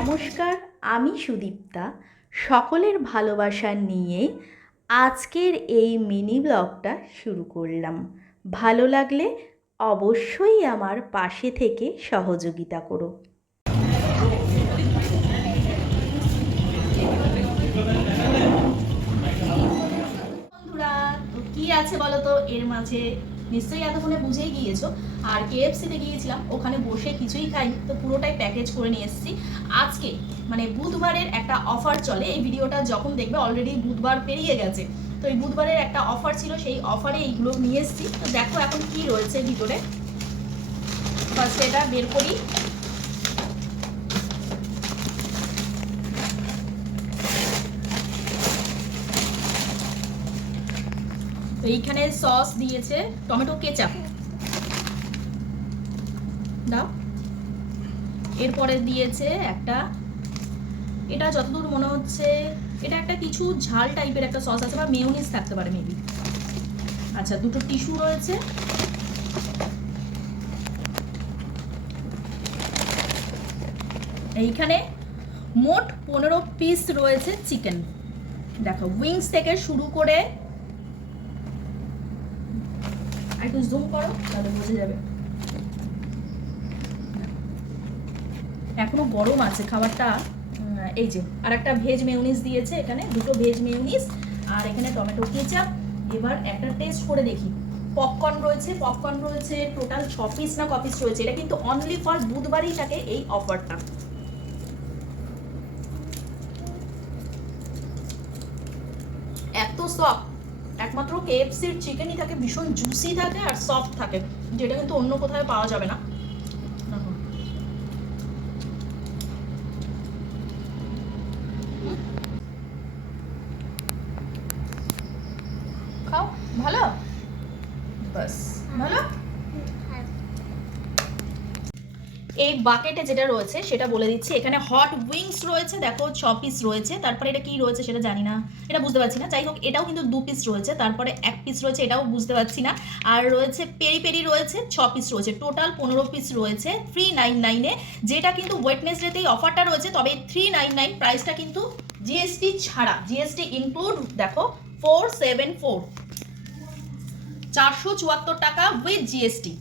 নমস্কার, আমি সুদীপ্তা। সকলের ভালোবাসা নিয়ে আজকের এই মিনি ব্লগটা শুরু করলাম। ভালো লাগলে অবশ্যই আমার পাশে থেকে সহযোগিতা করো। বন্ধুরা আছে বলো তো? এর মাঝে নিশ্চয়ই এতক্ষণে বুঝেই গিয়েছো। আর কেএফসিতে গিয়েছিলাম, ওখানে বসে কিছুই খাইনি, তো পুরোটাই প্যাকেজ করে নিয়ে এসেছি। আজকে মানে বুধবারের একটা অফার চলে, এই ভিডিওটা যখন দেখবে অলরেডি বুধবার পেরিয়ে গেছে। তো এই বুধবারের একটা অফার ছিল, সেই অফারে এইগুলো নিয়ে এসেছি। তো দেখো এখন কি রয়েছে ভিতরে ফার্স্ট এটা বের করি। তো এইখানে সস দিয়েছে টমেটো কেচাপ। দাও। এরপরে দিয়েছে একটা, এটা যতদূর মনে হচ্ছে, এটা একটা কিছু ঝাল টাইপের একটা সস আছে, বা মেয়োনিজ থাকতে পারে মেবি আচ্ছা দুটো টিস্যু রয়েছে। এইখানে মোট পনেরো পিস রয়েছে চিকেন দেখো উইংস থেকে শুরু করে আর একটু জুম করো, তাহলে বোঝা যাবে। এখনও গরম আছে, খাবারটা এই যে আর একটা ভেজ মেয়নিস দিয়েছে এখানে, দুটো ভেজ মেয়নিস আর এখানে টমেটো কেচাপ। এবার একটা টেস্ট করে দেখি। পপকর্ন রয়েছে পপকর্ন রয়েছে টোটাল ছ পিস না ক পিস রয়েছে, এটা কিন্তু অনলি ফর বুধবারই থাকে এই অফারটা এত সফট একমাত্র কেএফসির চিকেনই থাকে ভীষণ জুসি থাকে আর সফট থাকে। যেটা কিন্তু অন্য কোথায় পাওয়া যাবে না। খাও ভালো? বাস। ভালো? এই বাকেটে যেটা রয়েছে, সেটা বলে দিচ্ছি। এখানে হট উইংস রয়েছে, দেখো ছ পিস রয়েছে। তারপরে এটা কি রয়েছে সেটা জানি না, এটা বুঝতে পারছি না। যাই হোক, এটাও কিন্তু দু পিস রয়েছে, তারপরে এক পিস রয়েছে, এটাও বুঝতে পারছি না। আর রয়েছে পেরি পেরি রয়েছে, ছ পিস রয়েছে। টোটাল পনেরো পিস রয়েছে থ্রি নাইন নাইনে যেটা কিন্তু ওয়েটনেসডেতেই অফারটা রয়েছে, তবে থ্রি নাইন নাইন প্রাইসটা কিন্তু জিএসটি ছাড়া জিএসটি ইনক্লুড দেখো ফোর সেভেন ফোর চারশো চুয়াত্তর টাকা উইথ জিএসটি